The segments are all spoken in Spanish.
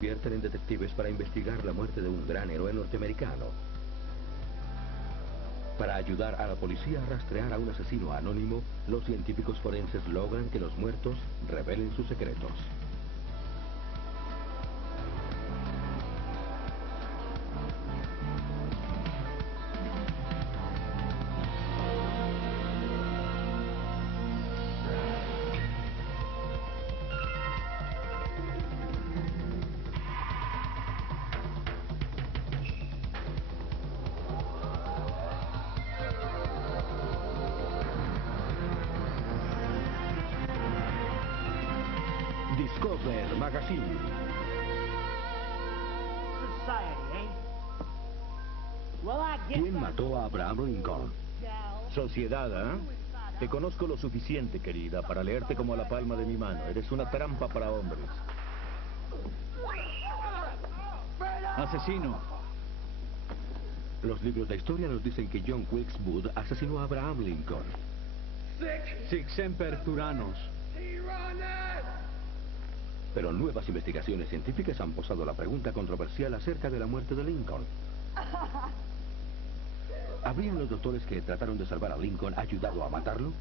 convierten en detectives para investigar la muerte de un gran héroe norteamericano. Para ayudar a la policía a rastrear a un asesino anónimo, los científicos forenses logran que los muertos revelen sus secretos. Discover Magazine. ¿Quién mató a Abraham Lincoln? Sociedad, ¿eh? Te conozco lo suficiente, querida, para leerte como a la palma de mi mano. Eres una trampa para hombres. Asesino. Los libros de historia nos dicen que John Wilkes Booth asesinó a Abraham Lincoln. Sic semper Tyrannos. Pero nuevas investigaciones científicas han posado la pregunta controversial acerca de la muerte de Lincoln. ¿Habrían los doctores que trataron de salvar a Lincoln ayudado a matarlo?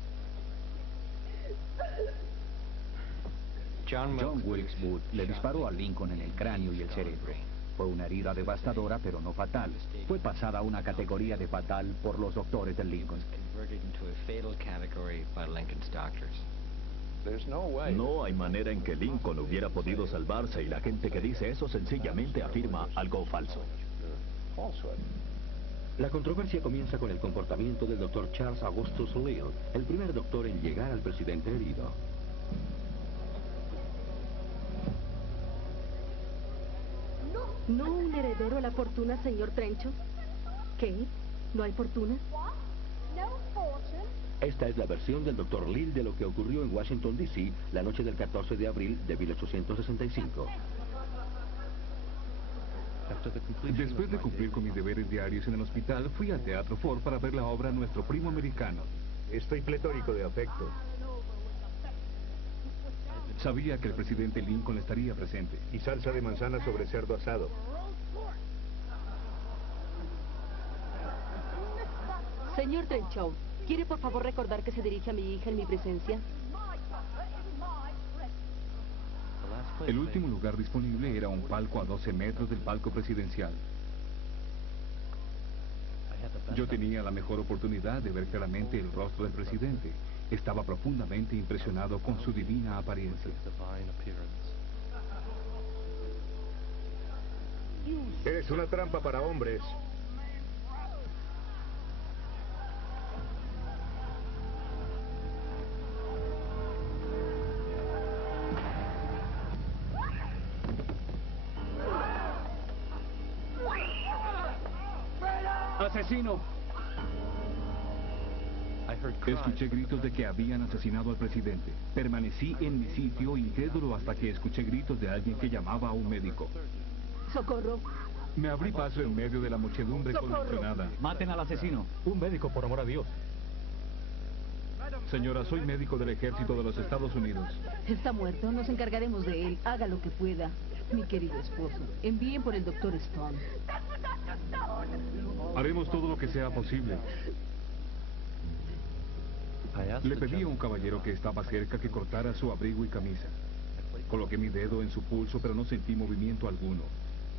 John Wilkes Booth le disparó a Lincoln en el cráneo y el cerebro. Fue una herida devastadora, pero no fatal. Fue pasada a una categoría de fatal por los doctores de Lincoln. No hay manera en que Lincoln hubiera podido salvarse y la gente que dice eso sencillamente afirma algo falso. La controversia comienza con el comportamiento del doctor Charles Augustus Lille, el primer doctor en llegar al presidente herido. ¿No un heredero a la fortuna, señor Trenchot? ¿Qué? ¿No hay fortuna? Esta es la versión del doctor Lille de lo que ocurrió en Washington, D.C. la noche del 14 de abril de 1865. Después de cumplir con mis deberes diarios en el hospital, fui al Teatro Ford para ver la obra Nuestro Primo Americano. Estoy pletórico de afecto. Sabía que el presidente Lincoln estaría presente. Y salsa de manzana sobre cerdo asado. Señor Trenchot, ¿quiere por favor recordar que se dirige a mi hija en mi presencia? El último lugar disponible era un palco a 12 metros del palco presidencial. Yo tenía la mejor oportunidad de ver claramente el rostro del presidente. Estaba profundamente impresionado con su divina apariencia. Eres una trampa para hombres. Asesino. Escuché gritos de que habían asesinado al presidente. Permanecí en mi sitio incrédulo hasta que escuché gritos de alguien que llamaba a un médico. ¡Socorro! Me abrí paso en medio de la muchedumbre conmocionada. Maten al asesino. Un médico, por amor a Dios. Señora, soy médico del ejército de los Estados Unidos. Está muerto, nos encargaremos de él. Haga lo que pueda. Mi querido esposo, envíen por el doctor Stone. Haremos todo lo que sea posible. Le pedí a un caballero que estaba cerca que cortara su abrigo y camisa. Coloqué mi dedo en su pulso, pero no sentí movimiento alguno.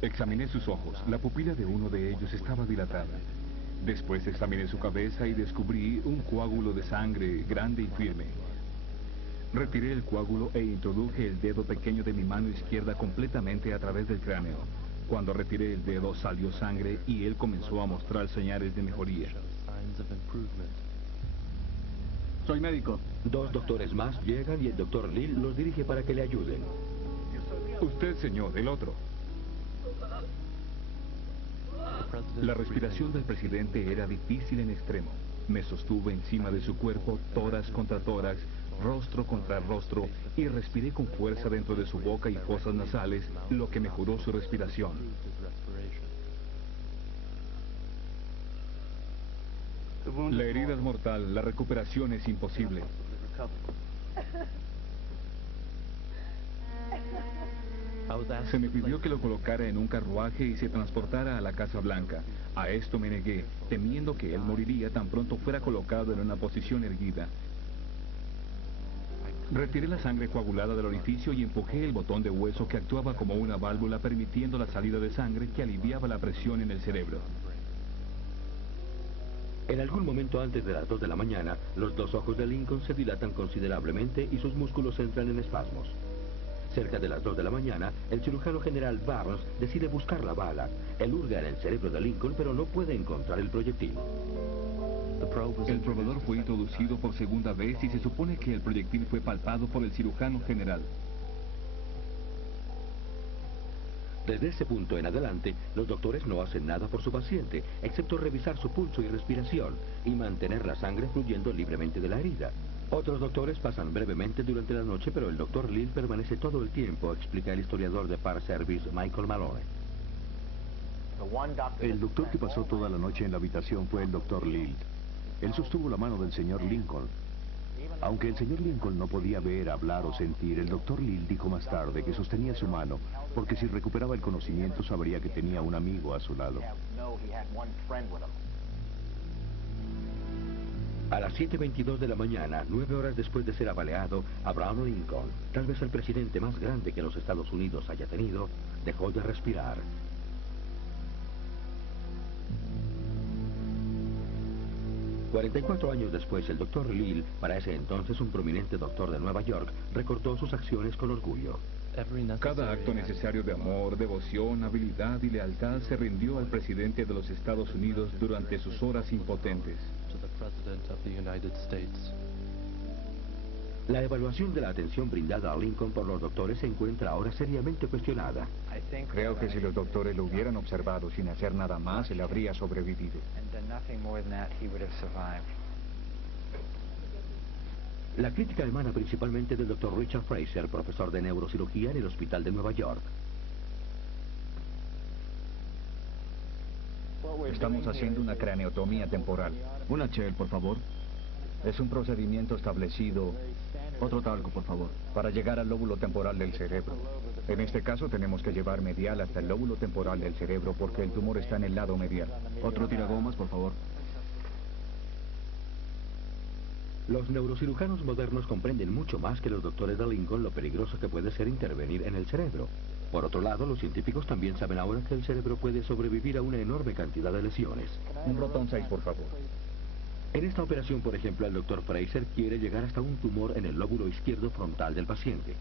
Examiné sus ojos. La pupila de uno de ellos estaba dilatada. Después examiné su cabeza y descubrí un coágulo de sangre grande y firme. Retiré el coágulo e introduje el dedo pequeño de mi mano izquierda completamente a través del cráneo. Cuando retiré el dedo salió sangre y él comenzó a mostrar señales de mejoría. Soy médico. Dos doctores más llegan y el doctor Lille los dirige para que le ayuden. Usted, señor, el otro. La respiración del presidente era difícil en extremo. Me sostuve encima de su cuerpo, tórax contra tórax, rostro contra rostro, y respiré con fuerza dentro de su boca y fosas nasales, lo que mejoró su respiración. La herida es mortal, la recuperación es imposible. Se me pidió que lo colocara en un carruaje y se transportara a la Casa Blanca. A esto me negué, temiendo que él moriría tan pronto fuera colocado en una posición erguida. Retiré la sangre coagulada del orificio y empujé el botón de hueso que actuaba como una válvula permitiendo la salida de sangre que aliviaba la presión en el cerebro. En algún momento antes de las 2 de la mañana, los dos ojos de Lincoln se dilatan considerablemente y sus músculos entran en espasmos. Cerca de las 2 de la mañana, el cirujano general Barnes decide buscar la bala. Él hurga en el cerebro de Lincoln, pero no puede encontrar el proyectil. El probador fue introducido por segunda vez y se supone que el proyectil fue palpado por el cirujano general. Desde ese punto en adelante, los doctores no hacen nada por su paciente, excepto revisar su pulso y respiración y mantener la sangre fluyendo libremente de la herida. Otros doctores pasan brevemente durante la noche, pero el doctor Lill permanece todo el tiempo, explica el historiador de Park Service, Michael Malone. El doctor que pasó toda la noche en la habitación fue el doctor Lill. Él sostuvo la mano del señor Lincoln. Aunque el señor Lincoln no podía ver, hablar o sentir, el doctor Lill dijo más tarde que sostenía su mano, porque si recuperaba el conocimiento sabría que tenía un amigo a su lado. A las 7:22 de la mañana, 9 horas después de ser apaleado, Abraham Lincoln, tal vez el presidente más grande que los Estados Unidos haya tenido, dejó de respirar. 44 años después, el doctor Lill, para ese entonces un prominente doctor de Nueva York, recordó sus acciones con orgullo. Cada acto necesario de amor, devoción, habilidad y lealtad se rindió al presidente de los Estados Unidos durante sus horas impotentes. La evaluación de la atención brindada a Lincoln por los doctores se encuentra ahora seriamente cuestionada. Creo que si los doctores lo hubieran observado sin hacer nada más, él habría sobrevivido. La crítica emana principalmente del doctor Richard Fraser, profesor de neurocirugía en el Hospital de Nueva York. Estamos haciendo una craneotomía temporal. Una Shell, por favor. Es un procedimiento establecido. Otro talco, por favor. Para llegar al lóbulo temporal del cerebro. En este caso tenemos que llevar medial hasta el lóbulo temporal del cerebro porque el tumor está en el lado medial. Otro tiragomas, por favor. Los neurocirujanos modernos comprenden mucho más que los doctores de Lincoln lo peligroso que puede ser intervenir en el cerebro. Por otro lado, los científicos también saben ahora que el cerebro puede sobrevivir a una enorme cantidad de lesiones. Un Roton 6, por favor. En esta operación, por ejemplo, el doctor Fraser quiere llegar hasta un tumor en el lóbulo izquierdo frontal del paciente.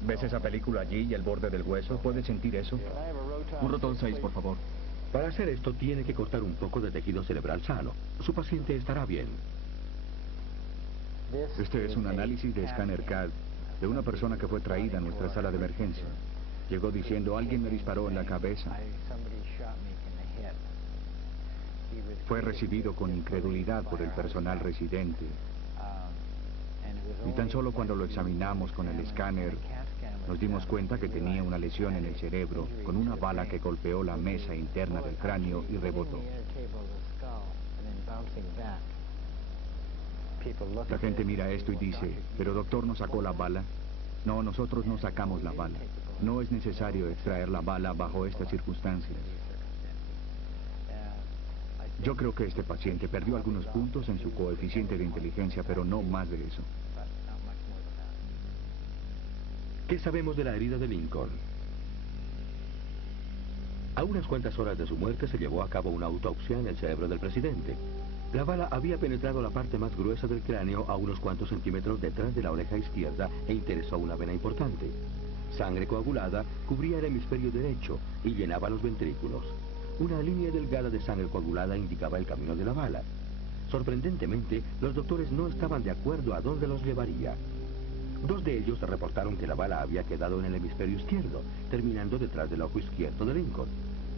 ¿Ves esa película allí y el borde del hueso? ¿Puedes sentir eso? Un Roton 6, por favor. Para hacer esto, tiene que cortar un poco de tejido cerebral sano. Su paciente estará bien. Este es un análisis de escáner CAD de una persona que fue traída a nuestra sala de emergencia. Llegó diciendo, alguien me disparó en la cabeza. Fue recibido con incredulidad por el personal residente. Y tan solo cuando lo examinamos con el escáner, nos dimos cuenta que tenía una lesión en el cerebro, con una bala que golpeó la mesa interna del cráneo y rebotó. La gente mira esto y dice, ¿pero doctor no sacó la bala? No, nosotros no sacamos la bala. No es necesario extraer la bala bajo estas circunstancias. Yo creo que este paciente perdió algunos puntos en su coeficiente de inteligencia, pero no más de eso. ¿Qué sabemos de la herida de Lincoln? A unas cuantas horas de su muerte se llevó a cabo una autopsia en el cerebro del presidente. La bala había penetrado la parte más gruesa del cráneo a unos cuantos centímetros detrás de la oreja izquierda e interesó una vena importante. Sangre coagulada cubría el hemisferio derecho y llenaba los ventrículos. Una línea delgada de sangre coagulada indicaba el camino de la bala. Sorprendentemente, los doctores no estaban de acuerdo a dónde los llevaría. Dos de ellos reportaron que la bala había quedado en el hemisferio izquierdo, terminando detrás del ojo izquierdo de Lincoln.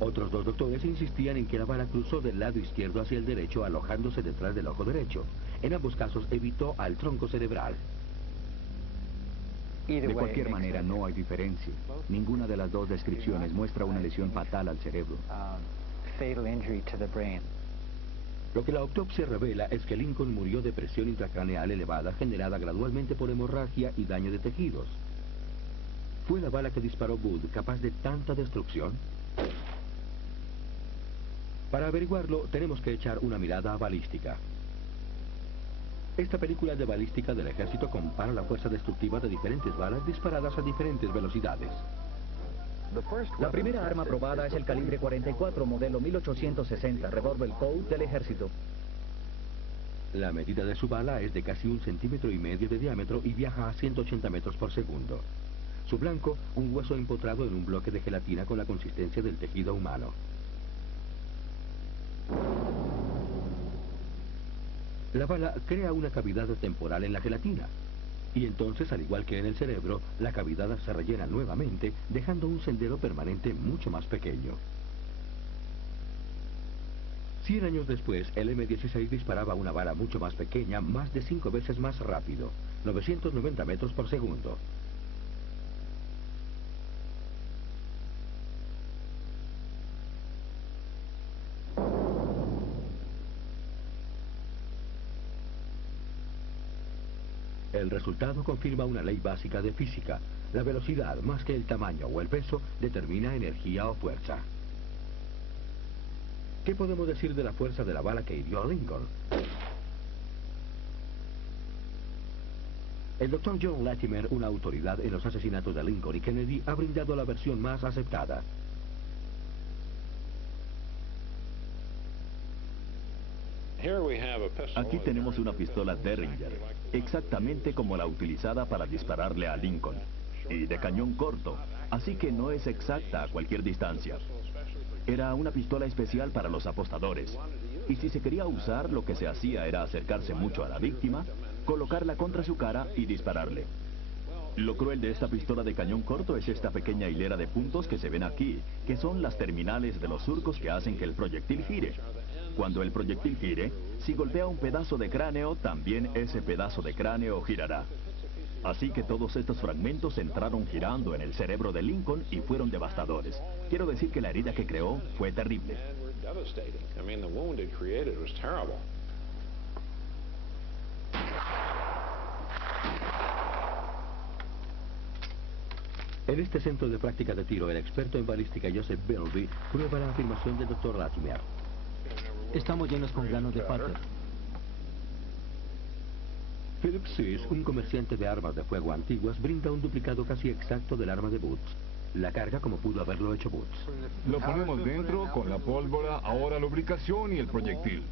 Otros dos doctores insistían en que la bala cruzó del lado izquierdo hacia el derecho, alojándose detrás del ojo derecho. En ambos casos evitó al tronco cerebral. De cualquier manera, no hay diferencia. Ninguna de las dos descripciones muestra una lesión fatal al cerebro. Lo que la autopsia revela es que Lincoln murió de presión intracraneal elevada generada gradualmente por hemorragia y daño de tejidos. ¿Fue la bala que disparó Wood capaz de tanta destrucción? Para averiguarlo, tenemos que echar una mirada a balística. Esta película de balística del ejército compara la fuerza destructiva de diferentes balas disparadas a diferentes velocidades. La primera arma probada es el calibre 44, modelo 1860, revólver Colt del ejército. La medida de su bala es de casi 1,5 centímetros de diámetro y viaja a 180 metros por segundo. Su blanco, un hueso empotrado en un bloque de gelatina con la consistencia del tejido humano. La bala crea una cavidad temporal en la gelatina. Y entonces, al igual que en el cerebro, la cavidad se rellena nuevamente, dejando un sendero permanente mucho más pequeño. 100 años después, el M16 disparaba una bala mucho más pequeña, más de 5 veces más rápido, 990 metros por segundo. El resultado confirma una ley básica de física. La velocidad, más que el tamaño o el peso, determina energía o fuerza. ¿Qué podemos decir de la fuerza de la bala que hirió a Lincoln? El Dr. John Latimer, una autoridad en los asesinatos de Lincoln y Kennedy, ha brindado la versión más aceptada. Aquí tenemos una pistola Derringer, exactamente como la utilizada para dispararle a Lincoln, y de cañón corto, así que no es exacta a cualquier distancia. Era una pistola especial para los apostadores, y si se quería usar, lo que se hacía era acercarse mucho a la víctima, colocarla contra su cara y dispararle. Lo cruel de esta pistola de cañón corto es esta pequeña hilera de puntos que se ven aquí, que son las terminales de los surcos que hacen que el proyectil gire. Cuando el proyectil gire, si golpea un pedazo de cráneo, también ese pedazo de cráneo girará. Así que todos estos fragmentos entraron girando en el cerebro de Lincoln y fueron devastadores. Quiero decir que la herida que creó fue terrible. En este centro de práctica de tiro, el experto en balística Joseph Bilby prueba la afirmación del Dr. Latimer. Estamos llenos con granos de Pater. Philip Seuss, un comerciante de armas de fuego antiguas, brinda un duplicado casi exacto del arma de Boots. La carga como pudo haberlo hecho Boots. Lo ponemos dentro con la pólvora, ahora lubricación y el proyectil.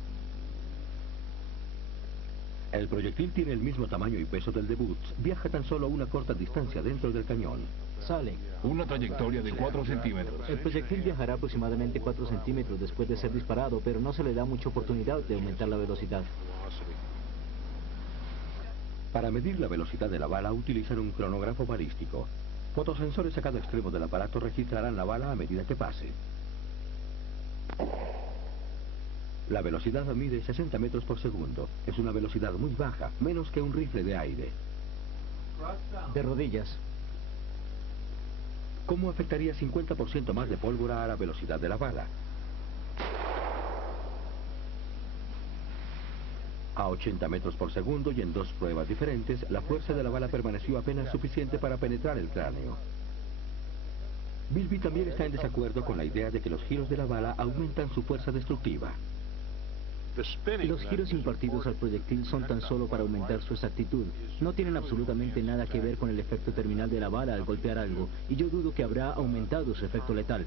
El proyectil tiene el mismo tamaño y peso del de Boots. Viaja tan solo una corta distancia dentro del cañón. Sale. Una trayectoria de 4 centímetros. El proyectil viajará aproximadamente 4 centímetros después de ser disparado, pero no se le da mucha oportunidad de aumentar la velocidad. Para medir la velocidad de la bala utilizan un cronógrafo balístico. Fotosensores a cada extremo del aparato registrarán la bala a medida que pase. La velocidad mide 60 metros por segundo. Es una velocidad muy baja, menos que un rifle de aire. De rodillas. ¿Cómo afectaría 50% más de pólvora a la velocidad de la bala? A 80 metros por segundo y en 2 pruebas diferentes, la fuerza de la bala permaneció apenas suficiente para penetrar el cráneo. Bilby también está en desacuerdo con la idea de que los giros de la bala aumentan su fuerza destructiva. Los giros impartidos al proyectil son tan solo para aumentar su exactitud. No tienen absolutamente nada que ver con el efecto terminal de la bala al golpear algo, y yo dudo que habrá aumentado su efecto letal.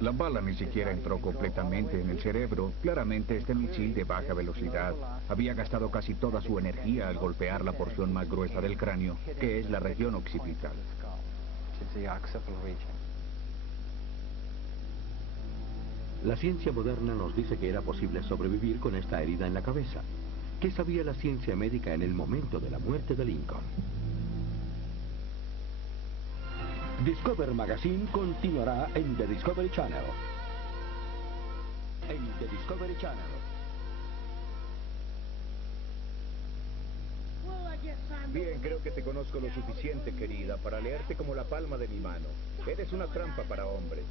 La bala ni siquiera entró completamente en el cerebro. Claramente este misil de baja velocidad había gastado casi toda su energía al golpear la porción más gruesa del cráneo, que es la región occipital. La ciencia moderna nos dice que era posible sobrevivir con esta herida en la cabeza. ¿Qué sabía la ciencia médica en el momento de la muerte de Lincoln? Discover Magazine continuará en The Discovery Channel. En The Discovery Channel. Bien, creo que te conozco lo suficiente, querida, para leerte como la palma de mi mano. Eres una trampa para hombres.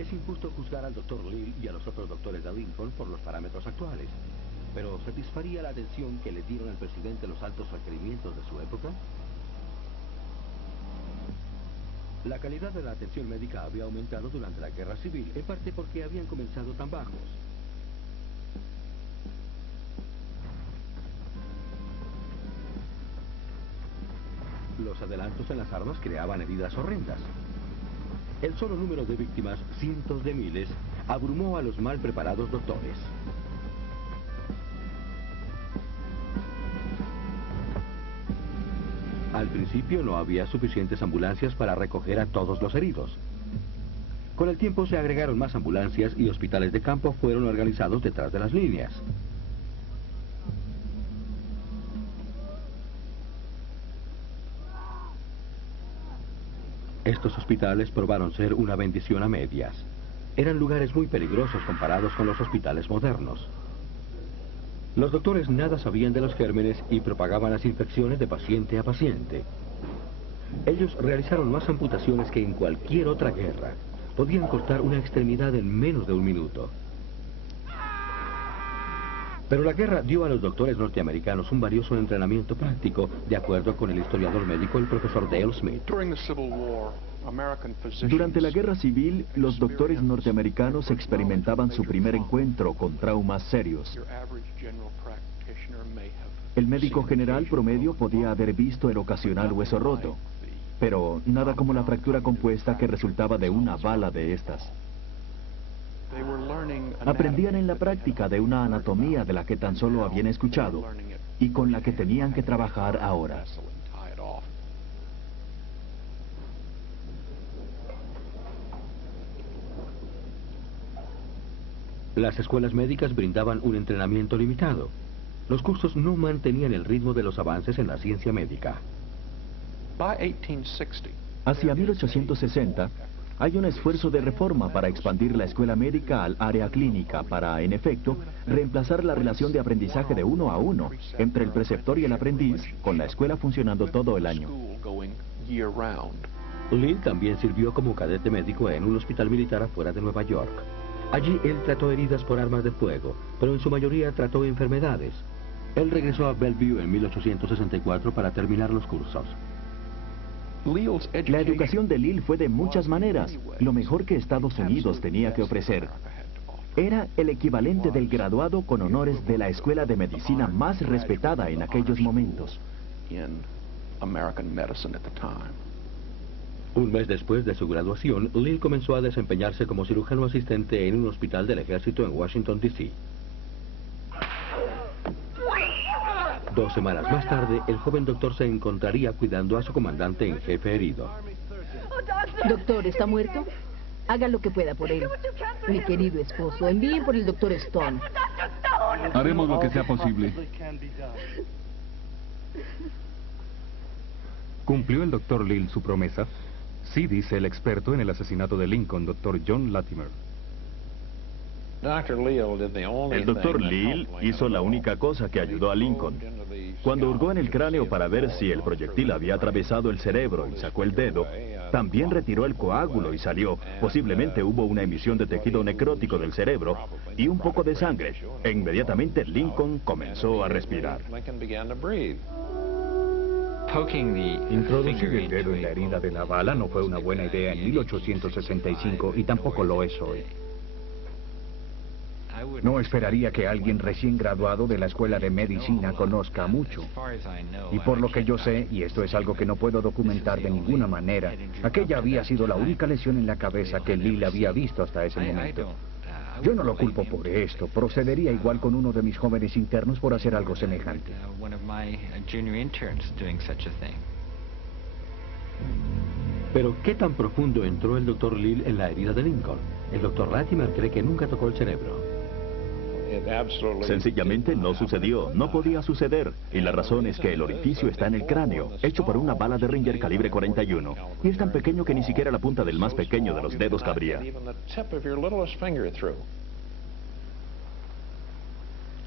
Es injusto juzgar al Dr. Lill y a los otros doctores de Lincoln por los parámetros actuales, pero ¿satisfaría la atención que le dieron al presidente los altos requerimientos de su época? La calidad de la atención médica había aumentado durante la Guerra Civil, en parte porque habían comenzado tan bajos. Los adelantos en las armas creaban heridas horrendas. El solo número de víctimas, cientos de miles, abrumó a los mal preparados doctores. Al principio no había suficientes ambulancias para recoger a todos los heridos. Con el tiempo se agregaron más ambulancias y hospitales de campo fueron organizados detrás de las líneas. Estos hospitales probaron ser una bendición a medias. Eran lugares muy peligrosos comparados con los hospitales modernos. Los doctores nada sabían de los gérmenes y propagaban las infecciones de paciente a paciente. Ellos realizaron más amputaciones que en cualquier otra guerra. Podían cortar una extremidad en menos de un minuto. Pero la guerra dio a los doctores norteamericanos un valioso entrenamiento práctico, de acuerdo con el historiador médico, el profesor Dale Smith. Durante la Guerra Civil, los doctores norteamericanos experimentaban su primer encuentro con traumas serios. El médico general promedio podía haber visto el ocasional hueso roto, pero nada como la fractura compuesta que resultaba de una bala de estas. Aprendían en la práctica de una anatomía de la que tan solo habían escuchado y con la que tenían que trabajar ahora. Las escuelas médicas brindaban un entrenamiento limitado. Los cursos no mantenían el ritmo de los avances en la ciencia médica. Hacia 1860, hay un esfuerzo de reforma para expandir la escuela médica al área clínica para, en efecto, reemplazar la relación de aprendizaje de 1 a 1 entre el preceptor y el aprendiz, con la escuela funcionando todo el año. Lill también sirvió como cadete médico en un hospital militar afuera de Nueva York. Allí él trató heridas por armas de fuego, pero en su mayoría trató enfermedades. Él regresó a Bellevue en 1864 para terminar los cursos. La educación de Lill fue de muchas maneras lo mejor que Estados Unidos tenía que ofrecer. Era el equivalente del graduado con honores de la escuela de medicina más respetada en aquellos momentos. Un mes después de su graduación, Lill comenzó a desempeñarse como cirujano asistente en un hospital del ejército en Washington, D.C. 2 semanas más tarde, el joven doctor se encontraría cuidando a su comandante en jefe herido. Doctor, ¿está muerto? Haga lo que pueda por él. Mi querido esposo, envíen por el doctor Stone. Haremos lo que sea posible. ¿Cumplió el doctor Lill su promesa? Sí, dice el experto en el asesinato de Lincoln, doctor John Latimer. El doctor Lill hizo la única cosa que ayudó a Lincoln. Cuando hurgó en el cráneo para ver si el proyectil había atravesado el cerebro y sacó el dedo, también retiró el coágulo y salió. Posiblemente hubo una emisión de tejido necrótico del cerebro y un poco de sangre. E inmediatamente Lincoln comenzó a respirar. Introducir el dedo en la herida de la bala no fue una buena idea en 1865 y tampoco lo es hoy. No esperaría que alguien recién graduado de la escuela de medicina conozca mucho. Y por lo que yo sé, y esto es algo que no puedo documentar de ninguna manera, aquella había sido la única lesión en la cabeza que Lill había visto hasta ese momento. Yo no lo culpo por esto. Procedería igual con uno de mis jóvenes internos por hacer algo semejante. Pero, ¿qué tan profundo entró el doctor Lill en la herida de Lincoln? El doctor Latimer cree que nunca tocó el cerebro. Sencillamente no sucedió, no podía suceder. Y la razón es que el orificio está en el cráneo, hecho por una bala Derringer calibre 41. Y es tan pequeño que ni siquiera la punta del más pequeño de los dedos cabría.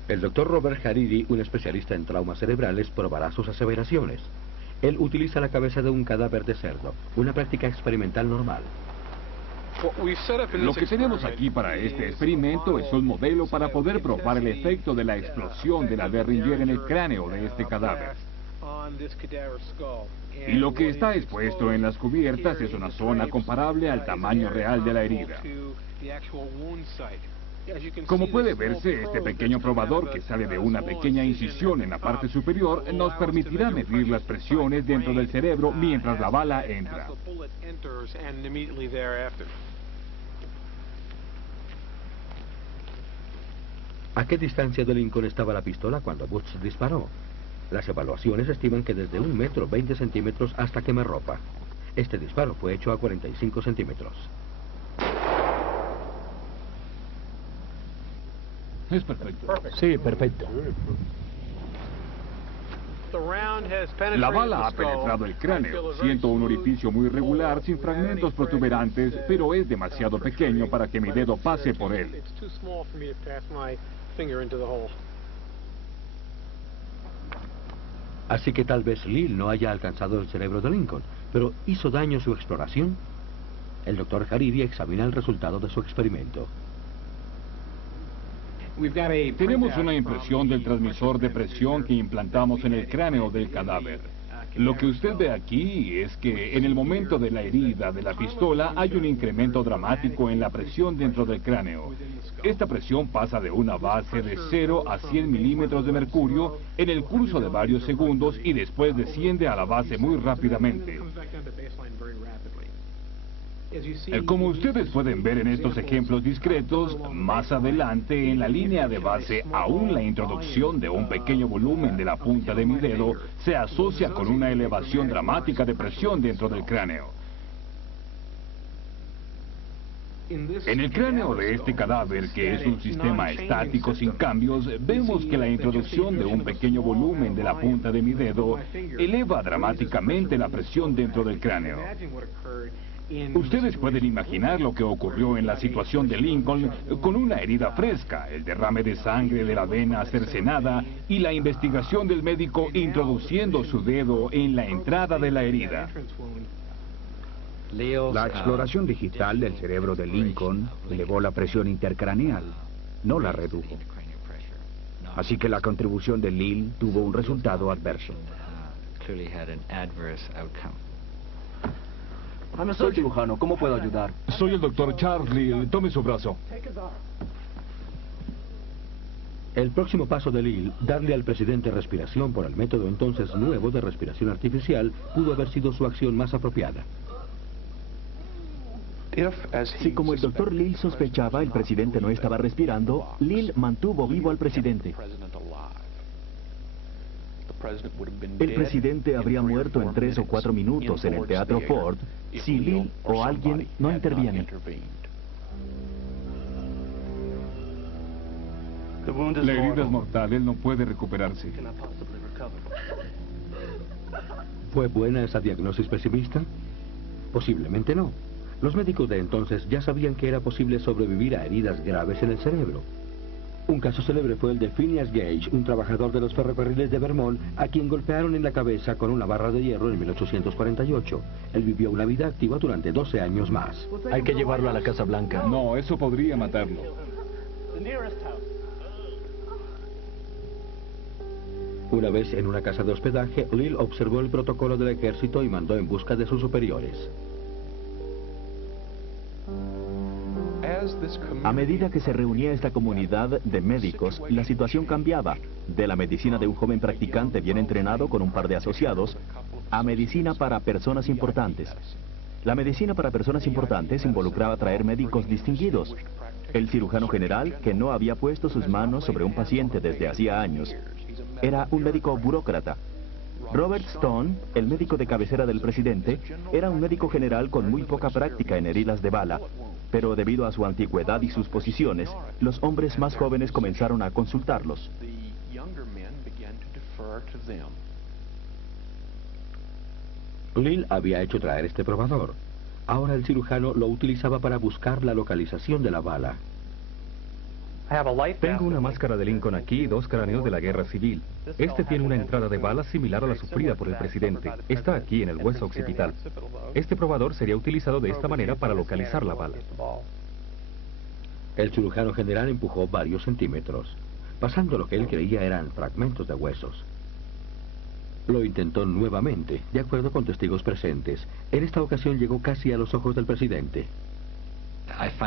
El doctor Robert Hariri, un especialista en traumas cerebrales, probará sus aseveraciones. Él utiliza la cabeza de un cadáver de cerdo, una práctica experimental normal. Lo que tenemos aquí para este experimento es un modelo para poder probar el efecto de la explosión de la Derringer en el cráneo de este cadáver. Y lo que está expuesto en las cubiertas es una zona comparable al tamaño real de la herida. Como puede verse, este pequeño probador que sale de una pequeña incisión en la parte superior nos permitirá medir las presiones dentro del cerebro mientras la bala entra. ¿A qué distancia de Lincoln estaba la pistola cuando Butz disparó? Las evaluaciones estiman que desde 1 metro 20 centímetros hasta quemarropa. Este disparo fue hecho a 45 centímetros. Es perfecto. Sí, perfecto. La bala ha penetrado el cráneo. Siento un orificio muy irregular, sin fragmentos protuberantes, pero es demasiado pequeño para que mi dedo pase por él. Así que tal vez Lil no haya alcanzado el cerebro de Lincoln, pero ¿hizo daño su exploración? El doctor Hariri examina el resultado de su experimento. Tenemos una impresión del transmisor de presión que implantamos en el cráneo del cadáver. Lo que usted ve aquí es que en el momento de la herida de la pistola hay un incremento dramático en la presión dentro del cráneo. Esta presión pasa de una base de 0 a 100 milímetros de mercurio en el curso de varios segundos y después desciende a la base muy rápidamente. Como ustedes pueden ver en estos ejemplos discretos, más adelante en la línea de base, aún la introducción de un pequeño volumen de la punta de mi dedo se asocia con una elevación dramática de presión dentro del cráneo. En el cráneo de este cadáver, que es un sistema estático sin cambios, vemos que la introducción de un pequeño volumen de la punta de mi dedo eleva dramáticamente la presión dentro del cráneo. Ustedes pueden imaginar lo que ocurrió en la situación de Lincoln con una herida fresca, el derrame de sangre de la vena cercenada y la investigación del médico introduciendo su dedo en la entrada de la herida. La exploración digital del cerebro de Lincoln elevó la presión intercraneal, no la redujo. Así que la contribución de Lil tuvo un resultado adverso. Soy cirujano, ¿cómo puedo ayudar? Soy el doctor Charles Lil. Tome su brazo. El próximo paso de Lil, darle al presidente respiración por el método entonces nuevo de respiración artificial, pudo haber sido su acción más apropiada. Si como el doctor Lil sospechaba, el presidente no estaba respirando, Lil mantuvo vivo al presidente. El presidente habría muerto en 3 o 4 minutos en el Teatro Ford si Lil o alguien no interviene. La herida es mortal, él no puede recuperarse. ¿Fue buena esa diagnosis pesimista? Posiblemente no. Los médicos de entonces ya sabían que era posible sobrevivir a heridas graves en el cerebro. Un caso célebre fue el de Phineas Gage, un trabajador de los ferrocarriles de Vermont, a quien golpearon en la cabeza con una barra de hierro en 1848. Él vivió una vida activa durante 12 años más. Hay que llevarlo a la Casa Blanca. No, eso podría matarlo. Una vez en una casa de hospedaje, Lil observó el protocolo del ejército y mandó en busca de sus superiores. A medida que se reunía esta comunidad de médicos, la situación cambiaba. De la medicina de un joven practicante bien entrenado con un par de asociados, a medicina para personas importantes. La medicina para personas importantes involucraba traer médicos distinguidos. El cirujano general, que no había puesto sus manos sobre un paciente desde hacía años, era un médico burócrata. Robert Stone, el médico de cabecera del presidente, era un médico general con muy poca práctica en heridas de bala, pero debido a su antigüedad y sus posiciones, los hombres más jóvenes comenzaron a consultarlos. Lil había hecho traer este probador. Ahora el cirujano lo utilizaba para buscar la localización de la bala. Tengo una máscara de Lincoln aquí y 2 cráneos de la guerra civil. Este tiene una entrada de balas similar a la sufrida por el presidente. Está aquí en el hueso occipital. Este probador sería utilizado de esta manera para localizar la bala. El cirujano general empujó varios centímetros, pasando lo que él creía eran fragmentos de huesos. Lo intentó nuevamente, de acuerdo con testigos presentes. En esta ocasión llegó casi a los ojos del presidente.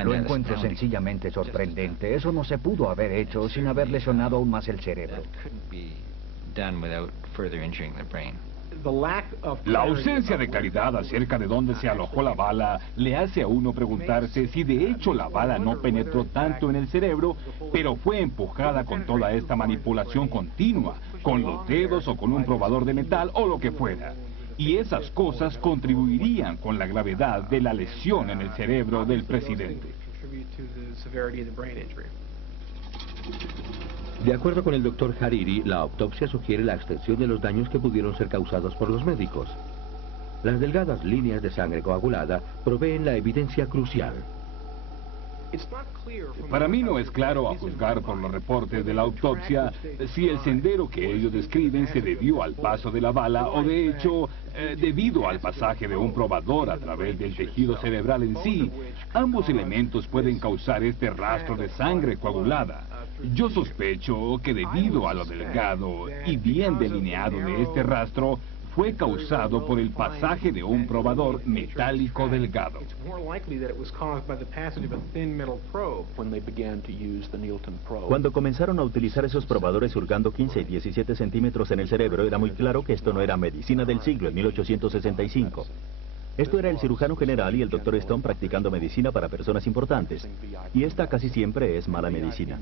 Lo encuentro sencillamente sorprendente. Eso no se pudo haber hecho sin haber lesionado aún más el cerebro. La ausencia de claridad acerca de dónde se alojó la bala le hace a uno preguntarse si de hecho la bala no penetró tanto en el cerebro, pero fue empujada con toda esta manipulación continua, con los dedos o con un probador de metal o lo que fuera. Y esas cosas contribuirían con la gravedad de la lesión en el cerebro del presidente. De acuerdo con el doctor Hariri, la autopsia sugiere la extensión de los daños que pudieron ser causados por los médicos. Las delgadas líneas de sangre coagulada proveen la evidencia crucial. Para mí no es claro, a juzgar por los reportes de la autopsia, si el sendero que ellos describen se debió al paso de la bala o de hecho debido al pasaje de un probador a través del tejido cerebral en sí. Ambos elementos pueden causar este rastro de sangre coagulada. Yo sospecho que debido a lo delgado y bien delineado de este rastro, fue causado por el pasaje de un probador metálico delgado. Cuando comenzaron a utilizar esos probadores hurgando 15 y 17 centímetros en el cerebro, era muy claro que esto no era medicina del siglo en 1865. Esto era el cirujano general y el Dr. Stone practicando medicina para personas importantes. Y esta casi siempre es mala medicina.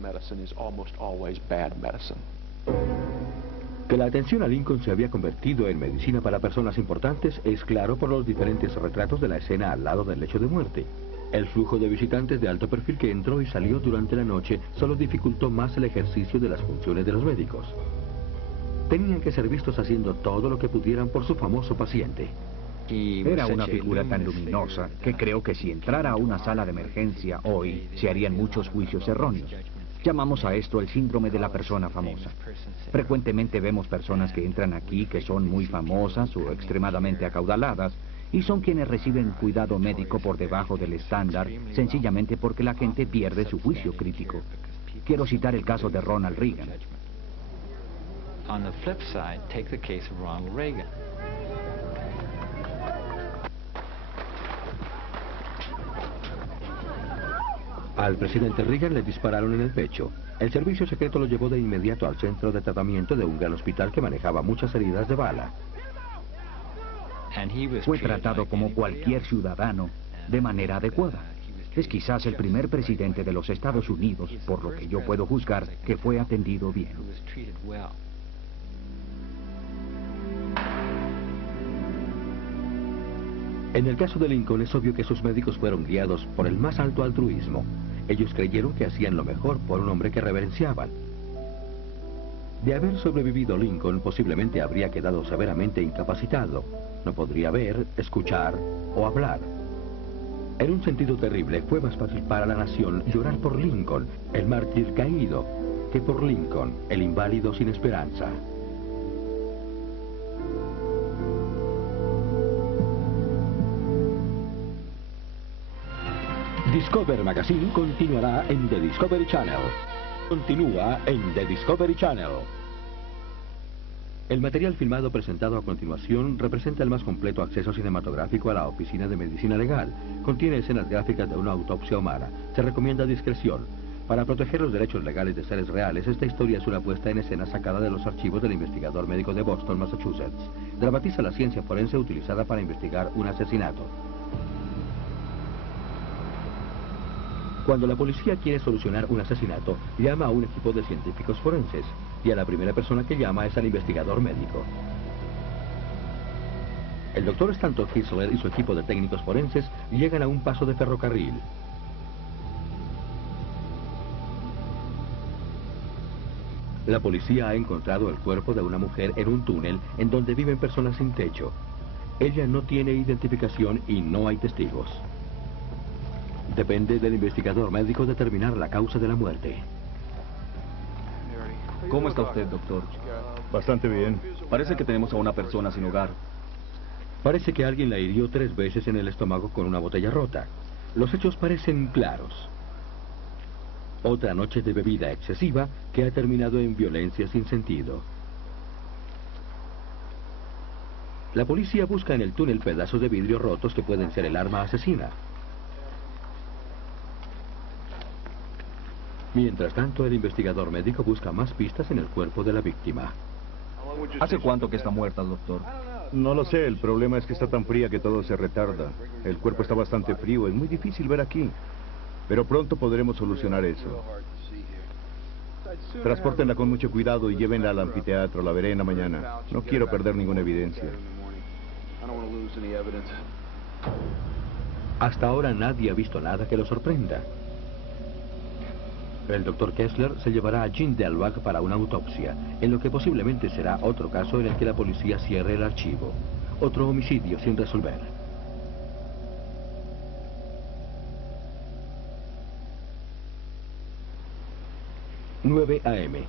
Que la atención a Lincoln se había convertido en medicina para personas importantes es claro por los diferentes retratos de la escena al lado del lecho de muerte. El flujo de visitantes de alto perfil que entró y salió durante la noche solo dificultó más el ejercicio de las funciones de los médicos. Tenían que ser vistos haciendo todo lo que pudieran por su famoso paciente. Era una figura tan luminosa que creo que si entrara a una sala de emergencia hoy, se harían muchos juicios erróneos. Llamamos a esto el síndrome de la persona famosa. Frecuentemente vemos personas que entran aquí que son muy famosas o extremadamente acaudaladas y son quienes reciben cuidado médico por debajo del estándar sencillamente porque la gente pierde su juicio crítico. Quiero citar el caso de Ronald Reagan. On the flip side, take the case of Ronald Reagan. Al presidente Reagan le dispararon en el pecho. El servicio secreto lo llevó de inmediato al centro de tratamiento de un gran hospital que manejaba muchas heridas de bala. Fue tratado como cualquier ciudadano, de manera adecuada. Es quizás el primer presidente de los Estados Unidos, por lo que yo puedo juzgar, que fue atendido bien. En el caso de Lincoln es obvio que sus médicos fueron guiados por el más alto altruismo. Ellos creyeron que hacían lo mejor por un hombre que reverenciaban. De haber sobrevivido Lincoln, posiblemente habría quedado severamente incapacitado. No podría ver, escuchar o hablar. En un sentido terrible, fue más fácil para la nación llorar por Lincoln, el mártir caído, que por Lincoln, el inválido sin esperanza. Discover Magazine continuará en The Discovery Channel. Continúa en The Discovery Channel. El material filmado presentado a continuación representa el más completo acceso cinematográfico a la Oficina de Medicina Legal. Contiene escenas gráficas de una autopsia humana. Se recomienda discreción. Para proteger los derechos legales de seres reales, esta historia es una puesta en escena sacada de los archivos del investigador médico de Boston, Massachusetts. Dramatiza la ciencia forense utilizada para investigar un asesinato. Cuando la policía quiere solucionar un asesinato, llama a un equipo de científicos forenses, y a la primera persona que llama es al investigador médico. El doctor Stanton Hisler y su equipo de técnicos forenses llegan a un paso de ferrocarril. La policía ha encontrado el cuerpo de una mujer en un túnel en donde viven personas sin techo. Ella no tiene identificación y no hay testigos. Depende del investigador médico determinar la causa de la muerte. ¿Cómo está usted, doctor? Bastante bien. Parece que tenemos a una persona sin hogar. Parece que alguien la hirió 3 veces en el estómago con una botella rota. Los hechos parecen claros. Otra noche de bebida excesiva que ha terminado en violencia sin sentido. La policía busca en el túnel pedazos de vidrio rotos que pueden ser el arma asesina. Mientras tanto, el investigador médico busca más pistas en el cuerpo de la víctima. ¿Hace cuánto que está muerta, doctor? No lo sé, el problema es que está tan fría que todo se retarda. El cuerpo está bastante frío, es muy difícil ver aquí. Pero pronto podremos solucionar eso. Transpórtenla con mucho cuidado y llévenla al anfiteatro, la veré en la mañana. No quiero perder ninguna evidencia. Hasta ahora nadie ha visto nada que lo sorprenda. El doctor Kessler se llevará a Jean Delbach para una autopsia, en lo que posiblemente será otro caso en el que la policía cierre el archivo. Otro homicidio sin resolver. ...9 a.m.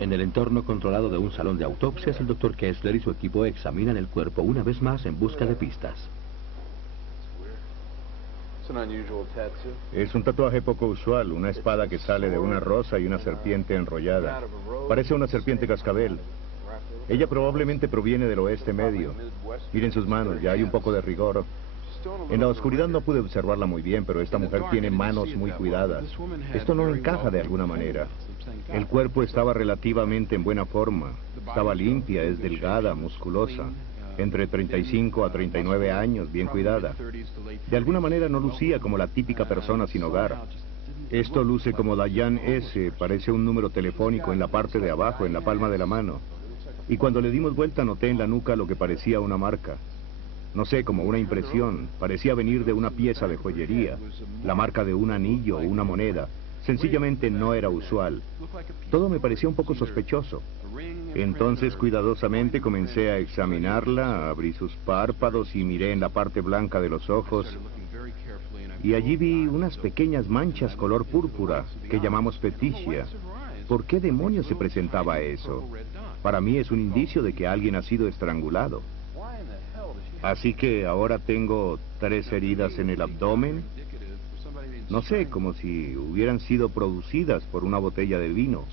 En el entorno controlado de un salón de autopsias, el doctor Kessler y su equipo examinan el cuerpo una vez más en busca de pistas. Es un tatuaje poco usual, una espada que sale de una rosa y una serpiente enrollada. Parece una serpiente cascabel. Ella probablemente proviene del oeste medio. Miren sus manos, ya hay un poco de rigor. En la oscuridad no pude observarla muy bien, pero esta mujer tiene manos muy cuidadas. Esto no encaja de alguna manera. El cuerpo estaba relativamente en buena forma. Estaba limpia, es delgada, musculosa. Entre 35 a 39 años, bien cuidada. De alguna manera no lucía como la típica persona sin hogar. Esto luce como Diane S., parece un número telefónico en la parte de abajo, en la palma de la mano. Y cuando le dimos vuelta noté en la nuca lo que parecía una marca. No sé, como una impresión, parecía venir de una pieza de joyería, la marca de un anillo o una moneda. Sencillamente no era usual. Todo me parecía un poco sospechoso. Entonces, cuidadosamente comencé a examinarla, abrí sus párpados y miré en la parte blanca de los ojos. Y allí vi unas pequeñas manchas color púrpura, que llamamos petechiae. ¿Por qué demonios se presentaba eso? Para mí es un indicio de que alguien ha sido estrangulado. Así que ahora tengo 3 heridas en el abdomen. No sé, como si hubieran sido producidas por una botella de vino.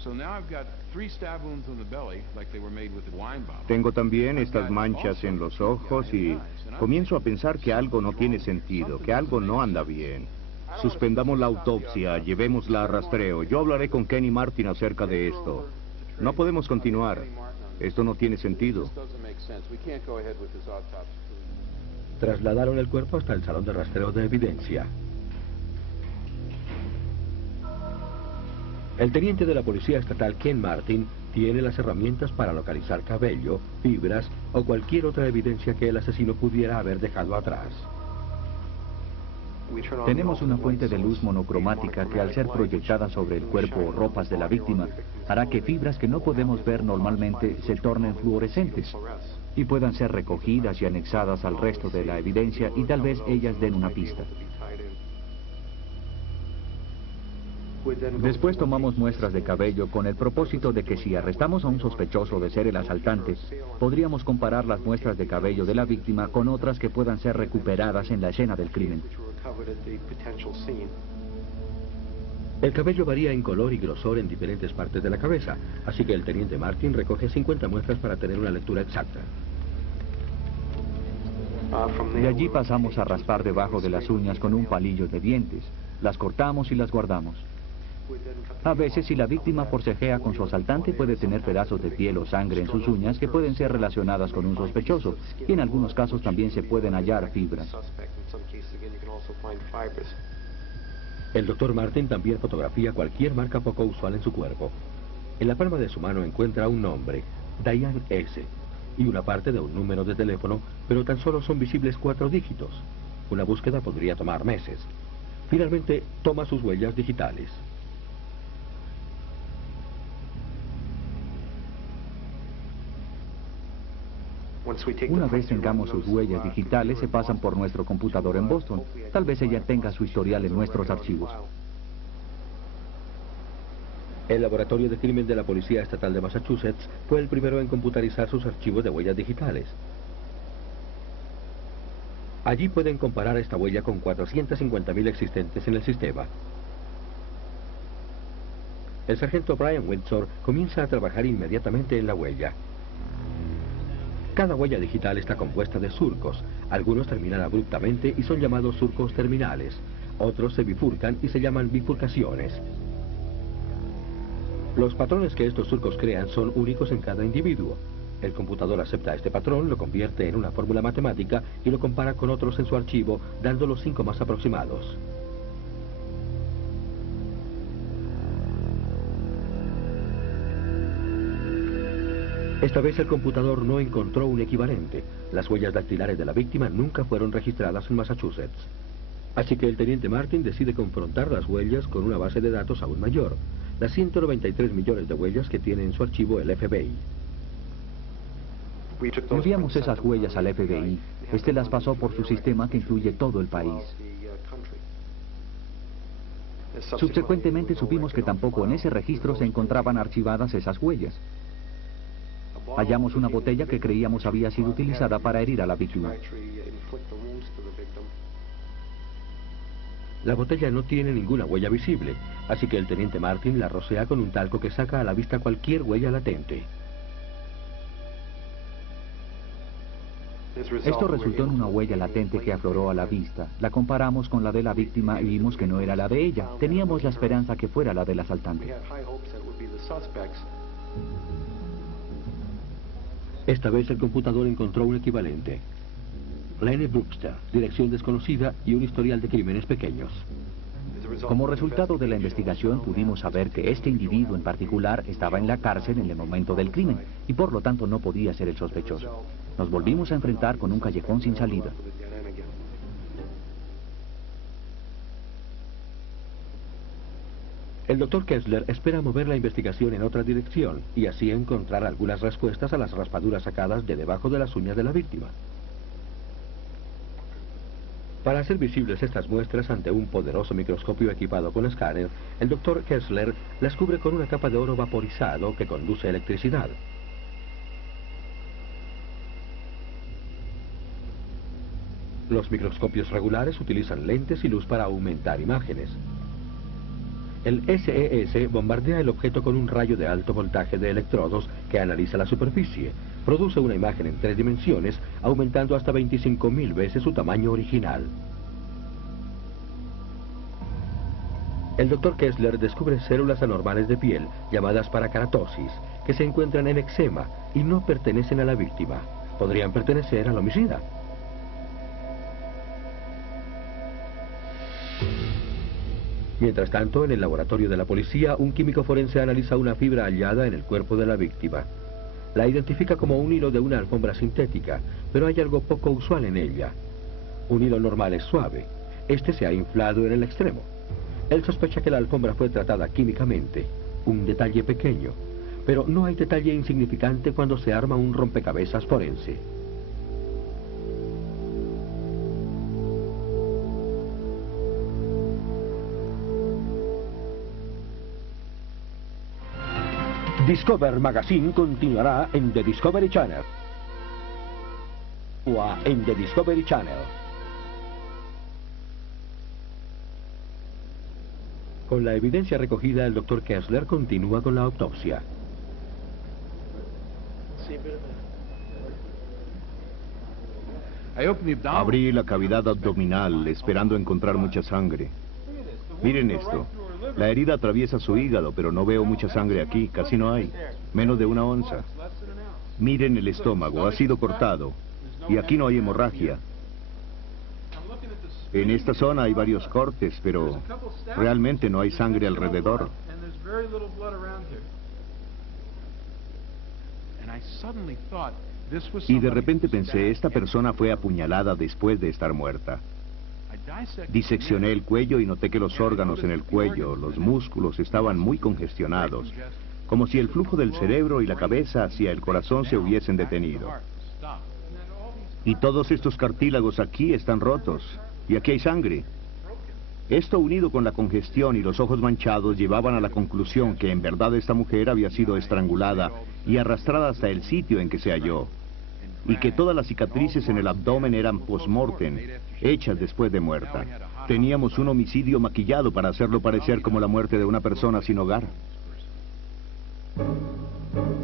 Tengo también estas manchas en los ojos y comienzo a pensar que algo no tiene sentido, que algo no anda bien. Suspendamos la autopsia, llevémosla a rastreo. Yo hablaré con Kenny Martin acerca de esto. No podemos continuar. Esto no tiene sentido. Trasladaron el cuerpo hasta el salón de rastreo de evidencia. El teniente de la policía estatal Ken Martin tiene las herramientas para localizar cabello, fibras o cualquier otra evidencia que el asesino pudiera haber dejado atrás. Tenemos una fuente de luz monocromática que al ser proyectada sobre el cuerpo o ropas de la víctima, hará que fibras que no podemos ver normalmente se tornen fluorescentes y puedan ser recogidas y anexadas al resto de la evidencia y tal vez ellas den una pista. Después tomamos muestras de cabello con el propósito de que si arrestamos a un sospechoso de ser el asaltante, podríamos comparar las muestras de cabello de la víctima con otras que puedan ser recuperadas en la escena del crimen. El cabello varía en color y grosor en diferentes partes de la cabeza, así que el teniente Martin recoge 50 muestras para tener una lectura exacta. De allí pasamos a raspar debajo de las uñas con un palillo de dientes. Las cortamos y las guardamos. A veces, si la víctima forcejea con su asaltante, puede tener pedazos de piel o sangre en sus uñas que pueden ser relacionadas con un sospechoso, y en algunos casos también se pueden hallar fibras. El doctor Martin también fotografía cualquier marca poco usual en su cuerpo. En la palma de su mano encuentra un nombre, Diane S., y una parte de un número de teléfono, pero tan solo son visibles 4 dígitos. Una búsqueda podría tomar meses. Finalmente, toma sus huellas digitales. Una vez tengamos sus huellas digitales, se pasan por nuestro computador en Boston. Tal vez ella tenga su historial en nuestros archivos. El Laboratorio de Crimen de la Policía Estatal de Massachusetts fue el primero en computarizar sus archivos de huellas digitales. Allí pueden comparar esta huella con 450.000 existentes en el sistema. El sargento Brian Windsor comienza a trabajar inmediatamente en la huella. Cada huella digital está compuesta de surcos. Algunos terminan abruptamente y son llamados surcos terminales. Otros se bifurcan y se llaman bifurcaciones. Los patrones que estos surcos crean son únicos en cada individuo. El computador acepta este patrón, lo convierte en una fórmula matemática y lo compara con otros en su archivo, dando los 5 más aproximados. Esta vez el computador no encontró un equivalente. Las huellas dactilares de la víctima nunca fueron registradas en Massachusetts. Así que el teniente Martin decide confrontar las huellas con una base de datos aún mayor, las 193 millones de huellas que tiene en su archivo el FBI. Enviamos esas huellas al FBI. Este las pasó por su sistema que incluye todo el país. Subsecuentemente supimos que tampoco en ese registro se encontraban archivadas esas huellas. Hallamos una botella que creíamos había sido utilizada para herir a la víctima. La botella no tiene ninguna huella visible, así que el teniente Martin la rocea con un talco que saca a la vista cualquier huella latente. Esto resultó en una huella latente que afloró a la vista. La comparamos con la de la víctima y vimos que no era la de ella. Teníamos la esperanza que fuera la del asaltante. Esta vez el computador encontró un equivalente. Lenny Brookster, dirección desconocida y un historial de crímenes pequeños. Como resultado de la investigación pudimos saber que este individuo en particular estaba en la cárcel en el momento del crimen y por lo tanto no podía ser el sospechoso. Nos volvimos a enfrentar con un callejón sin salida. El Dr. Kessler espera mover la investigación en otra dirección y así encontrar algunas respuestas a las raspaduras sacadas de debajo de las uñas de la víctima. Para hacer visibles estas muestras ante un poderoso microscopio equipado con escáner, el Dr. Kessler las cubre con una capa de oro vaporizado que conduce electricidad. Los microscopios regulares utilizan lentes y luz para aumentar imágenes. El SES bombardea el objeto con un rayo de alto voltaje de electrodos que analiza la superficie. Produce una imagen en 3 dimensiones, aumentando hasta 25.000 veces su tamaño original. El Dr. Kessler descubre células anormales de piel, llamadas paracaratosis, que se encuentran en eczema y no pertenecen a la víctima. Podrían pertenecer al homicida. Mientras tanto, en el laboratorio de la policía, un químico forense analiza una fibra hallada en el cuerpo de la víctima. La identifica como un hilo de una alfombra sintética, pero hay algo poco usual en ella. Un hilo normal es suave. Este se ha inflado en el extremo. Él sospecha que la alfombra fue tratada químicamente, un detalle pequeño, pero no hay detalle insignificante cuando se arma un rompecabezas forense. Discover Magazine continuará en The Discovery Channel. O en The Discovery Channel. Con la evidencia recogida, el Dr. Kessler continúa con la autopsia. Abrí la cavidad abdominal esperando encontrar mucha sangre. Miren esto. La herida atraviesa su hígado, pero no veo mucha sangre aquí, casi no hay. Menos de 1 onza. Miren el estómago, ha sido cortado. Y aquí no hay hemorragia. En esta zona hay varios cortes, pero realmente no hay sangre alrededor. Y de repente pensé, esta persona fue apuñalada después de estar muerta. Diseccioné el cuello y noté que los órganos en el cuello, los músculos, estaban muy congestionados, como si el flujo del cerebro y la cabeza hacia el corazón se hubiesen detenido. Y todos estos cartílagos aquí están rotos, y aquí hay sangre. Esto, unido con la congestión y los ojos manchados, llevaban a la conclusión que en verdad esta mujer había sido estrangulada y arrastrada hasta el sitio en que se halló, y que todas las cicatrices en el abdomen eran post-mortem, hechas después de muerta. Teníamos un homicidio maquillado para hacerlo parecer como la muerte de una persona sin hogar.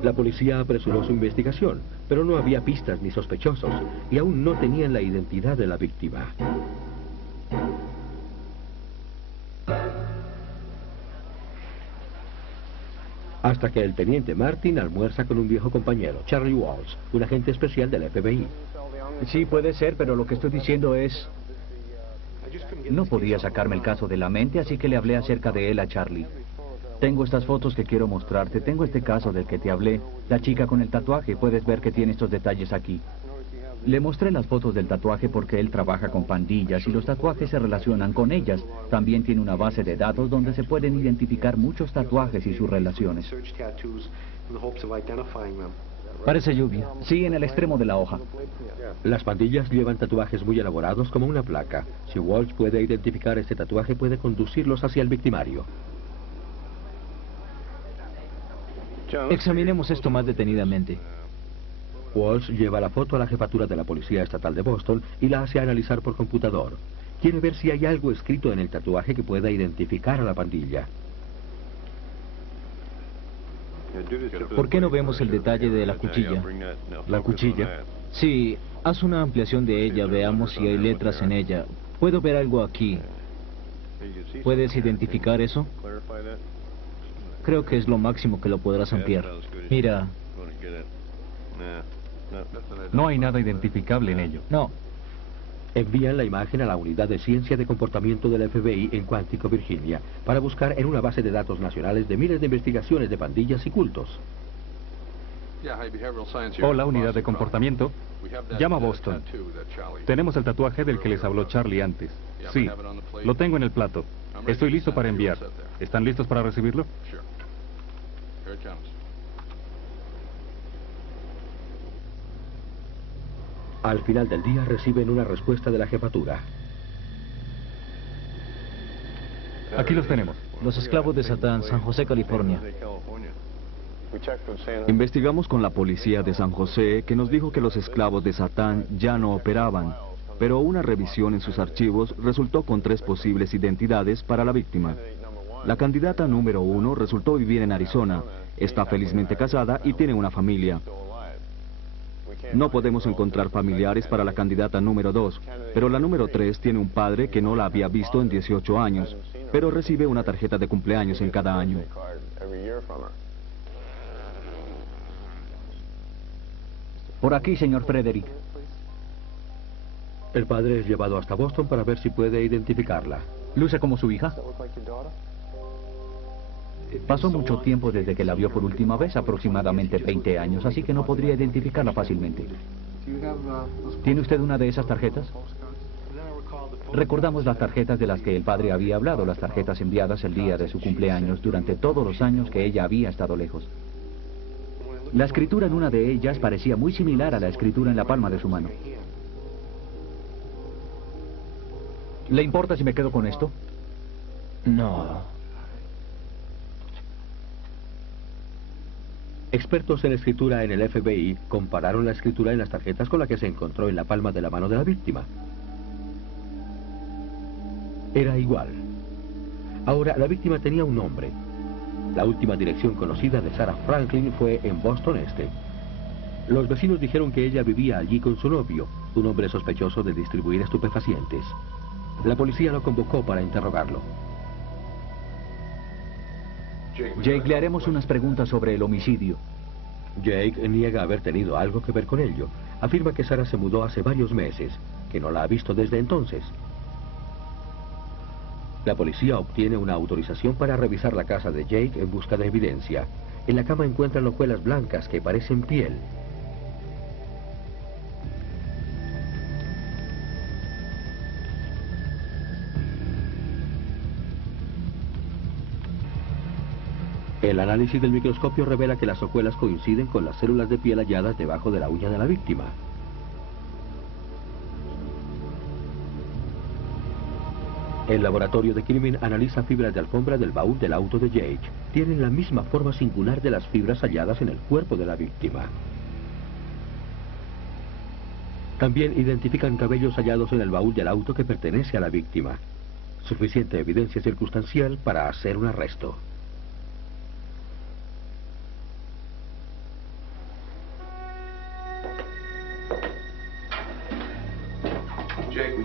La policía apresuró su investigación, pero no había pistas ni sospechosos, y aún no tenían la identidad de la víctima. Hasta que el teniente Martin almuerza con un viejo compañero, Charlie Walsh, un agente especial del FBI. Sí, puede ser, pero lo que estoy diciendo es... No podía sacarme el caso de la mente, así que le hablé acerca de él a Charlie. Tengo estas fotos que quiero mostrarte, tengo este caso del que te hablé, la chica con el tatuaje, puedes ver que tiene estos detalles aquí. Le mostré las fotos del tatuaje porque él trabaja con pandillas y los tatuajes se relacionan con ellas. También tiene una base de datos donde se pueden identificar muchos tatuajes y sus relaciones. Parece lluvia. Sí, en el extremo de la hoja. Las pandillas llevan tatuajes muy elaborados como una placa. Si Walsh puede identificar este tatuaje, puede conducirlos hacia el victimario. Examinemos esto más detenidamente. Walsh lleva la foto a la jefatura de la Policía Estatal de Boston y la hace analizar por computador. Quiere ver si hay algo escrito en el tatuaje que pueda identificar a la pandilla. ¿Por qué no vemos el detalle de la cuchilla? ¿La cuchilla? Sí, haz una ampliación de ella, veamos si hay letras en ella. Puedo ver algo aquí. ¿Puedes identificar eso? Creo que es lo máximo que lo podrás ampliar. Mira. No hay nada identificable en ello. No. Envían la imagen a la Unidad de Ciencia de Comportamiento del FBI en Quantico, Virginia, para buscar en una base de datos nacionales de miles de investigaciones de pandillas y cultos. Hola, Unidad de Comportamiento. Llama a Boston. Tenemos el tatuaje del que les habló Charlie antes. Sí, lo tengo en el plato. Estoy listo para enviar. ¿Están listos para recibirlo? Al final del día reciben una respuesta de la jefatura. Aquí los tenemos. Los esclavos de Satán, San José, California. Investigamos con la policía de San José, que nos dijo que los esclavos de Satán ya no operaban, pero una revisión en sus archivos resultó con 3 posibles identidades para la víctima. La candidata número 1 resultó vivir en Arizona, está felizmente casada y tiene una familia. No podemos encontrar familiares para la candidata número 2, pero la número 3 tiene un padre que no la había visto en 18 años, pero recibe una tarjeta de cumpleaños en cada año. Por aquí, señor Frederick. El padre es llevado hasta Boston para ver si puede identificarla. ¿Luce como su hija? Pasó mucho tiempo desde que la vio por última vez, aproximadamente 20 años, así que no podría identificarla fácilmente. ¿Tiene usted una de esas tarjetas? Recordamos las tarjetas de las que el padre había hablado, las tarjetas enviadas el día de su cumpleaños, durante todos los años que ella había estado lejos. La escritura en una de ellas parecía muy similar a la escritura en la palma de su mano. ¿Le importa si me quedo con esto? No. Expertos en escritura en el FBI compararon la escritura en las tarjetas con la que se encontró en la palma de la mano de la víctima. Era igual. Ahora, la víctima tenía un nombre. La última dirección conocida de Sarah Franklin fue en Boston Este. Los vecinos dijeron que ella vivía allí con su novio, un hombre sospechoso de distribuir estupefacientes. La policía lo convocó para interrogarlo. Jake, le haremos unas preguntas sobre el homicidio. Jake niega haber tenido algo que ver con ello. Afirma que Sarah se mudó hace varios meses, que no la ha visto desde entonces. La policía obtiene una autorización para revisar la casa de Jake en busca de evidencia. En la cama encuentran hojuelas blancas que parecen piel. El análisis del microscopio revela que las hojuelas coinciden con las células de piel halladas debajo de la uña de la víctima. El laboratorio de crimen analiza fibras de alfombra del baúl del auto de Jake. Tienen la misma forma singular de las fibras halladas en el cuerpo de la víctima. También identifican cabellos hallados en el baúl del auto que pertenece a la víctima. Suficiente evidencia circunstancial para hacer un arresto.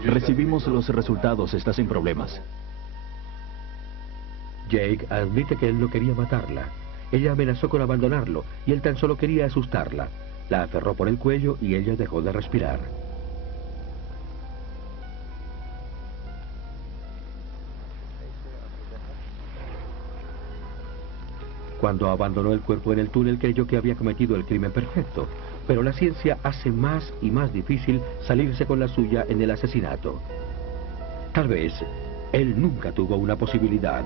Recibimos los resultados, está sin problemas. Jake admite que él no quería matarla. Ella amenazó con abandonarlo y él tan solo quería asustarla. La aferró por el cuello y ella dejó de respirar. Cuando abandonó el cuerpo en el túnel creyó que había cometido el crimen perfecto, pero la ciencia hace más y más difícil salirse con la suya en el asesinato. Tal vez él nunca tuvo una posibilidad.